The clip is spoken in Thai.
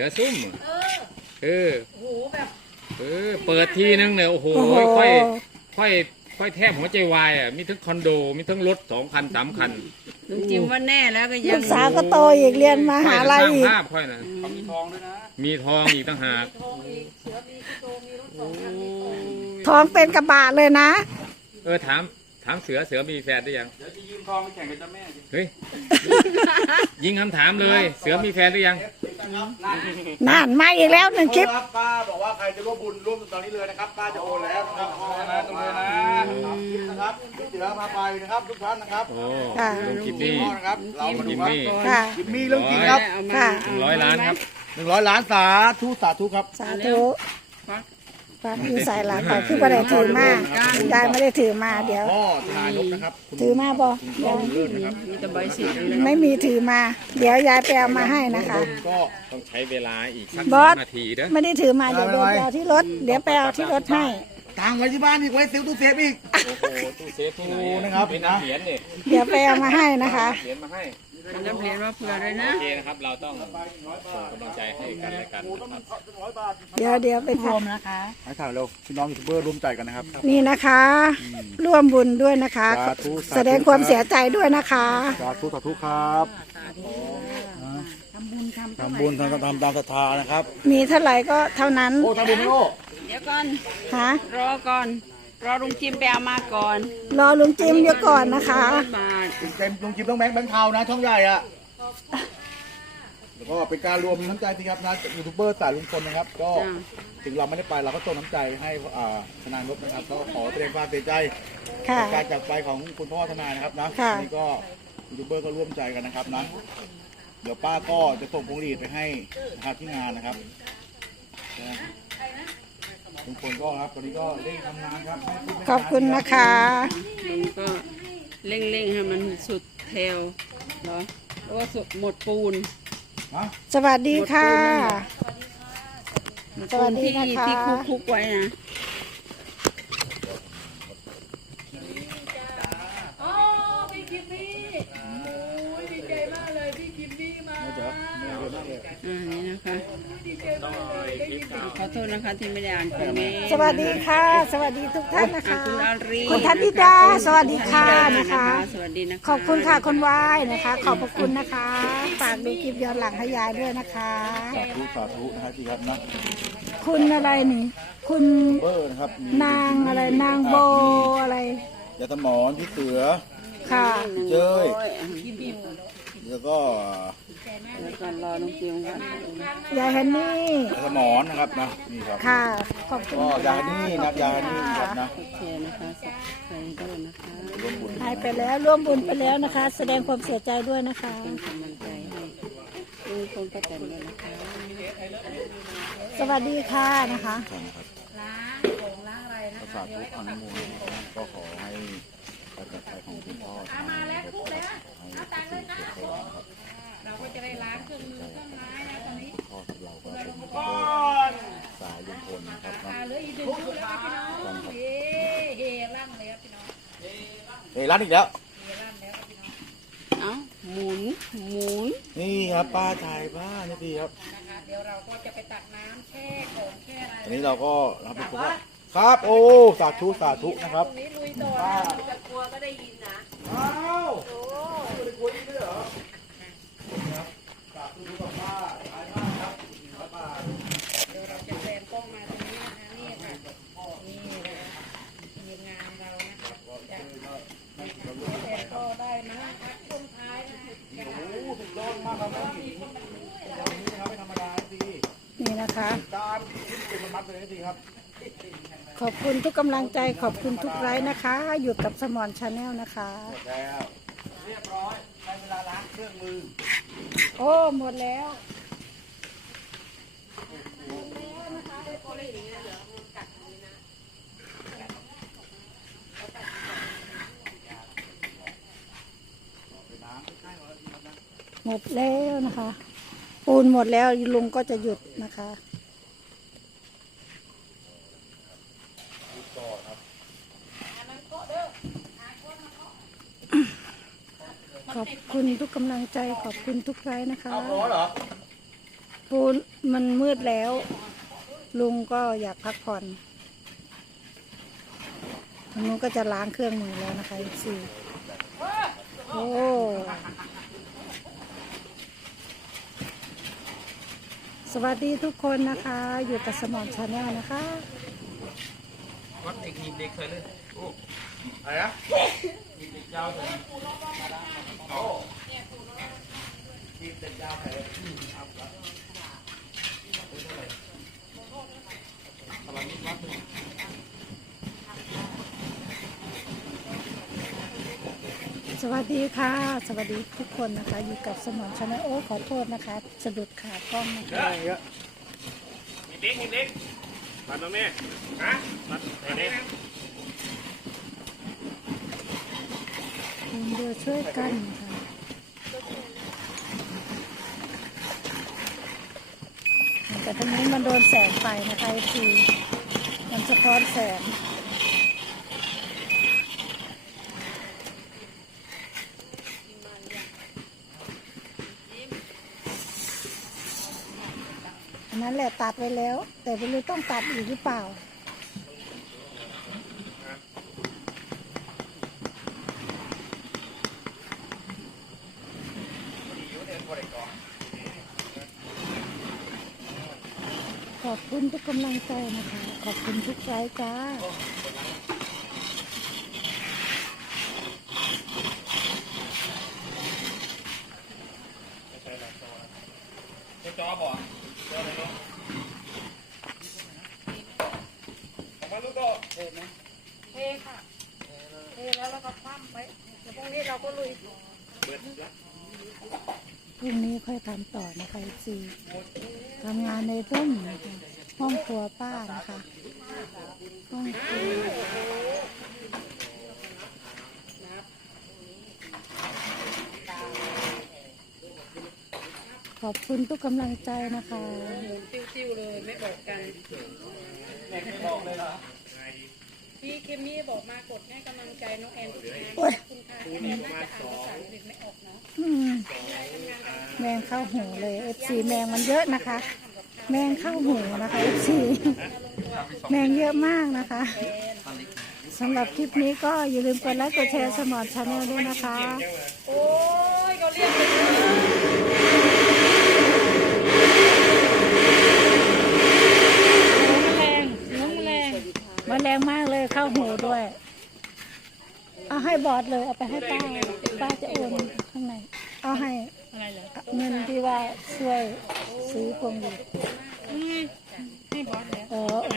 สือซุ่มเออเออโอ้โหแบบเออ เปิดทีนึงเนี่ยโอ้โหโอ้โห ค่อยค่อยค่อยแทบหัวใจวายอะมีทั้งคอนโดมีทั้งรถสองคันสามคันลุงจิมว่าแน่แล้วก็ยัลูงกสาวก็โตอีกเรียนมค่หาอยลัสยร้างอีกภาพค่อยนะมีทองด้วยนะมีทองอีกต่างหากทองอีกเสือมีคอนโดมีรถสองคันมีทอง ท้องเป็นกระบะเลยนะ เออถามถามเสือเสือมีแฟนหรือยัง เดี๋ยวจะยืมทองไปแข่งกับเจ้าแม่สิเฮ้ย ยิงคำถามเลย เสือมีแฟนหรือยังนั่นมาอีกแล้วหนึ่งคลิป ครับป้าบอกว่าใครจะร่วมบุญร่วมตอนนี้เลยนะครับ ป้าจะโอนแล้วนะครับทองนะตรงเลยนะนะครับพี่เสือพาไปนะครับทุกท่านนะครับโอ้ค่ะ ลุงกิมมี่พ่อนะครับ เรามาดูกิมครับมี่ค่ะ จิมมี่เรื่องจริงครับเอามาค่ะ หนึ่งร้อยล้านครับหนึ่งร้อยล้านสาธุสาธุครับสาธุ ฟัก อยู่ใส่หลังก่อนคือไม่ได้ถือมายายไม่ได้ถือมาเดี๋ยว พ่อทนายนพนะครับคุณถือมาบอพ่อบุญเลิศนะครับมีแต่ใบสีเลยไม่มีถือมา เดี๋ยวยายไปเอามาให้นะคะคนก็ต้องใช้เวลาอีกสักบอส นาทีเด้อไม่ได้ถือมาเดี๋ยวเดินไปเอาที่รถ เดี๋ยวไปเอาที่รถให้ ตังไว้ที่บ้านอีกไว้ซิลตู้เซฟอีก โอ้โหตู้เซฟที่ไหนโอ้อะนะครับ เป็นน้ำเหรียญนี่เดี๋ยวไปเอามาให้นะคะ เหรียญมาให้ มันน้ำเหรียญมาเผื่อเลยนะ โอเคนะครับ เราต้องส่งกำลังใจให้กันและกันนะครับเดี๋ยวเดี๋ยวไปทให้ถ่ายเร็วพี่น้องยูทูบเบอร์ร่วมใจกันนะครับำนี่นะคะ ร่วมบุญด้วยนะคะสาธุสาธุ แสดงความเสียใจด้วยนะคะ สาธุสาธุครับทำบุญทำทำบุญทำทำตามศรัทธานะครับ มีเท่าไหร่ก็เท่านั้น โอ้ทำบุญไหมโอ้เดี๋ยวก่อนฮะรอก่อน รอลุงจิมไปเอามาก่อนรอลุงจิมเดี๋ยวก่อนนะคะบาทเต็มลุงจิมต้องแบงค์แบงค์เทานะ ช่องใหญ่อะแล้วก็เป็นการรวมน้ำใจสิครับนะยูทูบเบอร์สายลุงพลนะครับ ก็จ้าถึงเราไม่ได้ไปเราก็ส่งน้ำใจให้อ่าทนายนพนะครับก็ขอแสดงความเสียใจค่ะกับการจากไปของคุณพ่อทนายนะครับนะค่ะ นี่ก็ยูทูบเบอร์ก็ร่วมใจกันนะครับนะเดี๋ยวป้าก็จะส่งพวงหรีดไปให้นะครับที่งานนะครับ นะลุงพลก็ครับตอนนี้ก็ได้ทำงานครับขอบคุณนะคะ มันก็เร่งๆให้มันสุดแถวเหรอเพราะว่าสุดหมดปูนฮะสวัสดีค่ะ หมดสวัปูสนดีที่นะคะ ที่คุกๆไว้นะ อ๋อพี่คิมมี่โอ้ยดีใจมากเลยพี่คิมมี่มา ไม่เจอไม่เจอมากเลย อ่านี่นะคะ ดีใจมากเลยได้ยินเสียง ข อโทษนะคะที่ไม่ได้อ่านคอมเมนต์สวัสดีค่ะ สวัสดีทุกท่านนะอะคะ คุณอารีคุณทันธิดา สวัสดีค่ะนะคะ สวัสดีนะคะขอบคุณค่ะคนวายนะคะ ขอบพระคุณนะคะ ฝากดูคลิปย้อนหลังให้ยายด้วยนะคะ สาธุสาธุนะครับที่ครับนะคุณอะไรนี่ คุณเบอร์นะครับมีนางอะไรนางโบอะไร ยาสมอนพี่เสือค่ะ พี่เจ้ย โอ้ย แล้วก็แล้วก็รอลุงจิมก่อนยายฮันนี่ยาสมอนนะครับนะนี่ครับค่ะ ขอบคุณก็ยาค่ะนี่นะครับยานี่ครับนะโอเคนะคะสับใครด้วยนะคะร่วมบุญให้ไปแล้วร่วมบุญไปแล้วนะคะ แสดงความเสียใจด้วยนะคะ เป็นกำลังใจให้ลุงคนประกันด้วยนะคะสวัสดีค่ะนะคะล้างของล้างอะไรนะสาธุอนุโมทนาก็ข น้องเฮ้ยร้านอีกแล้วเฮลั่นแล้วครับพี่น้องเอ้าหมุนหมุนนี่ครับป้าถ่ายบ้านนี่ดีครับ นะคะเดี๋ยวเราก็จะไปตักน้ำแช่ของแช่อะไรอันนี้เราก็รับเป็นคนครับ โอ้ สาธุ สาธุนะครับตรงนี้ลุยต่อนะ จะกลัวก็ได้ยินนะ อ้าวไม่ได้กลัวนี่ด้วยเหรอสาธุกับป้าถ่ายบ้านครับร้อยบาท เดี๋ยวเราจะแซมกล้องมาตรงนี้นะคะนี่ค่ะนี่เลยทีมงานเรานะคะจะแซมก็ได้มาพักช่วงท้าย นะโอ้สุดยอดมากครับวันนี้นะครับไม่ธรรมดาสินี่นะคะตามขึ้นเป็นมัดเลยสิครับขอบคุณทุกกำลังใจขอบคุณทุกไลค์นะคะ อยู่กับสมอนชาแนลนะคะหมดแล้วเรียบร้อยได้เวลาล้างเครื่องมือ โอ้หมดแล้วหมดแล้วนะคะ ปูนหมดแล้วลุงก็จะหยุดนะคะขอบคุณทุกกำลังใจขอบคุณทุกไลค์นะคะเอาร้อนเหรอปูมันมืดแล้ว ลุงก็อยากพักผ่อนทางนู้นก็จะล้างเครื่องมือแล้วนะคะสี่โอ้ สวัสดีทุกคนนะคะ อยู่กับสมอนชาแนลนะคะวัดเด็กหนีบเด็กเคยเลยโอ้อะไรนะหนีบเด็กยาวเลยโอ้ สวัสดีค่ะ สวัสดีทุกคนนะคะ อยู่กับสมอนชาแนลโอ้ขอโทษนะคะสะดุดขากล้องนะคะหนีบเด็กหนีบเด็กปัดมาแม่ฮะปัดไหนเนี่ยคุณเดียวช่วยกันนะคะแต่ทั้งนี้มันโดนแสงไฟนะคะคือมันสะท้อนแสง นั้นแหละตัดไว้แล้ว แต่ไม่รู้ต้องตัดอีกหรือเปล่า ขอบคุณทุกกำลังใจนะคะ ขอบคุณทุกไลค์จ้า จะจอบ่ จอไหนเนาะออกมาลูกโตเทค่ะเทแล้วแล้วก็คว่ำไว้เดี๋ยวพรุ่งนี้เราก็ลุยพรุ่งนี้ค่อยทำต่อนะคะซีทำงานในร่มนะคะห้องครัวป้านะคะห้องครัว ขอบคุณทุกกำลังใจนะคะ ติ้วๆเลยไม่บอกกันแม่ไม่บอกเลยเหรอพี่เคมี่บอกมากดให้กำลังใจน้องแอนทุกงานโอ๊ยคุณค่ะแอนน่าจะอ่านภาษาอังกฤษไม่ออกเนาะอืมแมงเข้าหูเลยเอฟซีแมงมันเยอะนะคะ แมงเข้าหูนะคะเอฟซีแมงเยอะมากนะคะสำหรับคลิปนี้ก็อย่าลืมกดไลค์กดแชร์สมอร์ทชาแนลด้วยนะคะ โอ้ยเขาเรียกเลย แรงน้องแรงมันแรง มากเลยเข้าหูด้วยเอาให้บอสเลยเอาไปให้ป้าป้าจะโอนข้างในเอาให้เงินที่ว่าช่วยซื้อพวงหลีดให้บอสแล้วเออโอ